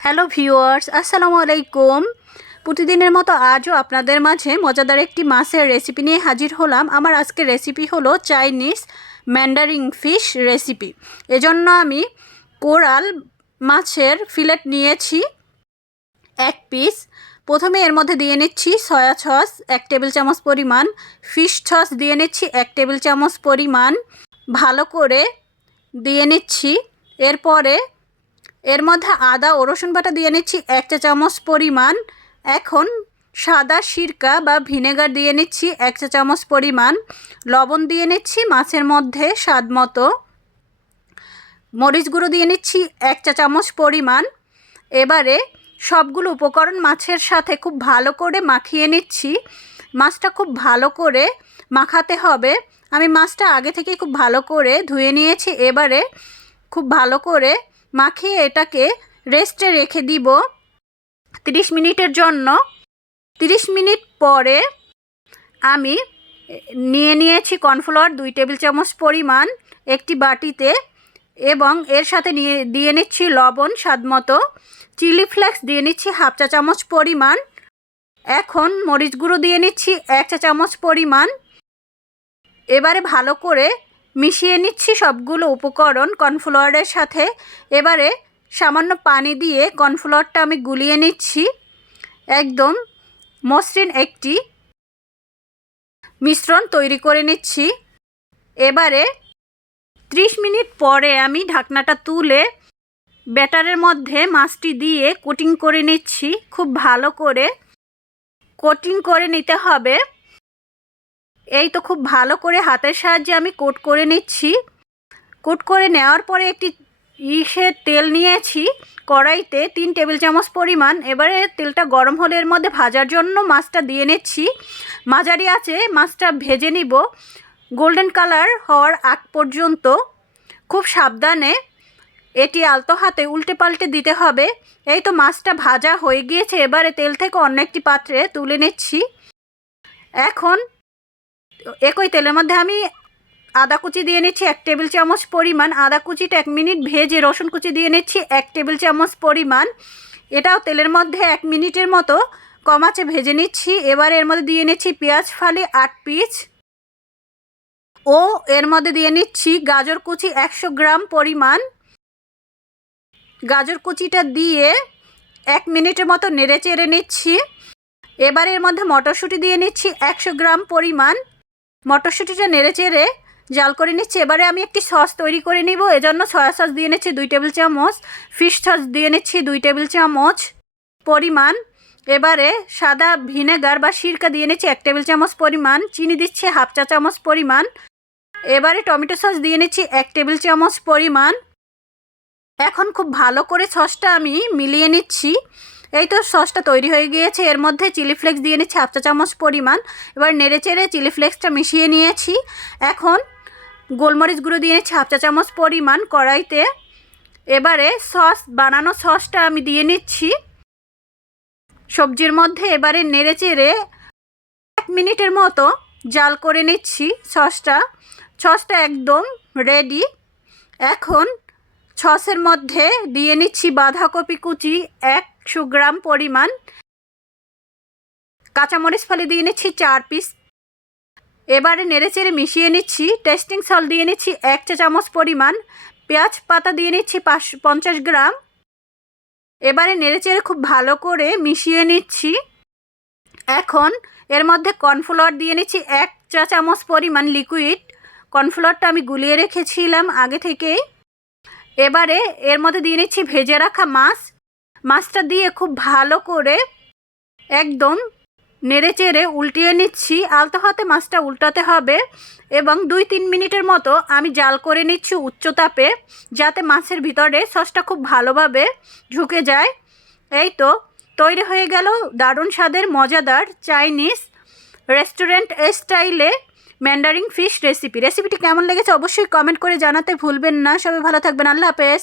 Hello viewers, আসসালামু আলাইকুম। প্রতিদিনের মতো আজও আপনাদের মাঝে মজাদার একটি মাছের রেসিপি নিয়ে হাজির হলাম। আমার আজকের রেসিপি হলো চাইনিজ ম্যান্ডারিন ফিশ রেসিপি। এজন্য আমি কোরাল মাছের ফিলেট নিয়েছি 1 পিস। প্রথমে এর মধ্যে দিয়ে নিচ্ছি সয়া সস 1 টেবিল চামচ পরিমাণ, ফিশ সস দিয়ে নিচ্ছি 1 টেবিল চামচ পরিমাণ, ভালো করে দিয়ে নিচ্ছি। এরপরে এর মধ্যে আদা ও রসুন বাটা দিয়ে নিচ্ছি 1 চা চামচ পরিমাণ। এখন সাদা সিরকা বা ভিনেগার দিয়ে নিচ্ছি 1 চা চামচ পরিমাণ। লবণ দিয়ে নিচ্ছি মাছের মধ্যে স্বাদ মতো। মরিচ গুঁড়ো দিয়ে নিচ্ছি 1 চা চামচ পরিমাণ। এবারে সবগুলো উপকরণ মাছের সাথে খুব ভালো করে মাখিয়ে নিচ্ছি। মাছটা খুব ভালো করে মাখাতে হবে। আমি মাছটা আগে থেকে খুব ভালো করে ধুয়ে নিয়েছি। এবারে খুব ভালো করে মাখিয়ে এটাকে রেস্টে রেখে দিব 30 মিনিটের জন্য। 30 মিনিট পরে আমি নিয়ে নিয়েছি কর্নফ্লাওয়ার 2 টেবিল চামচ পরিমাণ একটি বাটিতে, এবং এর সাথে দিয়ে নিচ্ছি লবণ স্বাদ মতো। চিলি ফ্লেক্স দিয়ে নিচ্ছি 1/2 চা চামচ পরিমাণ। এখন মরিচ গুঁড়ো দিয়ে নিচ্ছি 1 চা চামচ পরিমাণ। এবারে ভালো করে মিশিয়ে নিচ্ছি সবগুলো উপকরণ কর্নফ্লাওয়ারের সাথে। এবারে সামান্য পানি দিয়ে কর্নফ্লাওয়ারটা আমি গুলিয়ে নিচ্ছি। একদম মসৃণ একটি মিশ্রণ তৈরি করে নিচ্ছি। এবারে 30 মিনিট পরে আমি ঢাকনাটা তুলে ব্যাটারের মধ্যে মাছটি দিয়ে কোটিং করে নিচ্ছি। খুব ভালো করে কোটিং করে নিতে হবে। এই তো খুব ভালো করে হাতের সাহায্যে আমি কোট করে নিচ্ছি। কোট করে নেওয়ার পরে একটি তেল নিয়েছি কড়াইতে 3 টেবিল চামচ পরিমাণ। এবারে তেলটা গরম হলে এর মধ্যে ভাজার জন্য মাছটা দিয়ে নিচ্ছি। মাঝারি আঁচে মাছটা ভেজে নিব গোল্ডেন কালার হওয়ার আগ পর্যন্ত। খুব সাবধানে এটি আলতো হাতে উল্টে পাল্টে দিতে হবে। এই তো মাছটা ভাজা হয়ে গিয়েছে। এবারে তেল থেকে অন্য একটি পাত্রে তুলে নিচ্ছি। এখন একই তেলের মধ্যে আমি আদা কুচি দিয়ে নিচ্ছি 1 টেবিল চামচ পরিমাণ। আদা কুচিটা 1 মিনিট ভেজে রসুন কুচি দিয়ে নিচ্ছি 1 টেবিল চামচ পরিমাণ। এটাও তেলের মধ্যে 1 মিনিটের মতো কম আঁচে ভেজে নিচ্ছি। এবারে এর মধ্যে দিয়ে নিচ্ছি পেঁয়াজ ফালি 8 পিস, ও এর মধ্যে দিয়ে নিচ্ছি গাজর কুচি 100 গ্রাম পরিমাণ। গাজর কুচিটা দিয়ে 1 মিনিটের মতো নেড়ে চেড়ে নিচ্ছি। এবারে এর মধ্যে মটরশুঁটি দিয়ে নিচ্ছি 100 গ্রাম পরিমাণ। মটরশুঁটিটা নেড়ে চেড়ে জাল করে নিচ্ছি। এবারে আমি একটি সস তৈরি করে নিব। এজন্য সয়া সস দিয়ে নিচ্ছি 2 টেবিল চামচ, ফিশ সস দিয়ে নিচ্ছি 2 টেবিল চামচ পরিমাণ। এবারে সাদা ভিনেগার বা সিরকা দিয়ে নিচ্ছি 1 টেবিল চামচ পরিমাণ। চিনি দিচ্ছি 1/2 চা চামচ পরিমাণ। এবারে টমেটো সস দিয়ে নিচ্ছি 1 টেবিল চামচ পরিমাণ। এখন খুব ভালো করে সসটা আমি মিলিয়ে নিচ্ছি। এই তো সসটা তৈরি হয়ে গিয়েছে। এর মধ্যে চিলি ফ্লেক্স দিয়ে নিচ্ছি 1/2 চা চামচ পরিমাণ। এবার নেড়ে চেড়ে চিলি ফ্লেক্সটা মিশিয়ে নিয়েছি। এখন গোলমরিচ গুঁড়ো দিয়ে নিচ্ছি 1/2 চা চামচ পরিমাণ কড়াইতে। এবারে বানানো সসটা আমি দিয়ে নিচ্ছি সবজির মধ্যে। এবারে নেড়ে চেড়ে 1 মিনিটের মতো জাল করে নিচ্ছি সসটা একদম রেডি। এখন সসের মধ্যে দিয়ে নিচ্ছি বাঁধাকপি কুচি 100 গ্রাম পরিমাণ, কাঁচামরিচ ফালি দিয়ে নিচ্ছি 4 পিস। এবারে নেড়েচেড়ে মিশিয়ে নিচ্ছি। টেস্টিং সল্ট দিয়ে নিচ্ছি 1 চা চামচ পরিমাণ। পেঁয়াজ পাতা দিয়ে নিচ্ছি 50 গ্রাম। এবারে নেড়েচেড়ে খুব ভালো করে মিশিয়ে নিচ্ছি। এখন এর মধ্যে কর্নফ্লাওয়ার দিয়ে নিচ্ছি 1 চা চামচ পরিমাণ লিকুইড। কর্নফ্লাওয়ারটা আমি গুলিয়ে রেখেছিলাম আগে থেকেই। এবারে এর মধ্যে দিয়ে নিচ্ছি ভেজে রাখা মাছটা দিয়ে খুব ভালো করে একদম নেড়ে চেড়ে উল্টিয়ে নিচ্ছি। আলতো হাতে মাছটা উল্টাতে হবে এবং 2-3 মিনিটের মতো আমি জাল করে নিচ্ছি উচ্চ তাপে, যাতে মাছের ভিতরে সসটা খুব ভালোভাবে ঢুকে যায়। এই তো তৈরি হয়ে গেল দারুণ স্বাদের মজাদার চাইনিজ রেস্টুরেন্ট স্টাইলে ম্যান্ডারিন ফিশ রেসিপিটি কেমন লেগেছে অবশ্যই কমেন্ট করে জানাতে ভুলবেন না। সবাই ভালো থাকবেন। আল্লাহ হাফেজ।